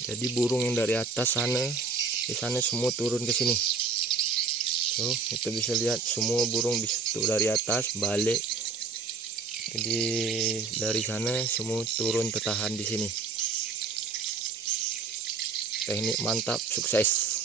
Jadi burung yang dari atas sana di sana semua turun ke sini. Tuh, kita bisa lihat semua burung bisa tuh dari atas balik. Jadi dari sana semua turun tertahan di sini. Teknik mantap, sukses.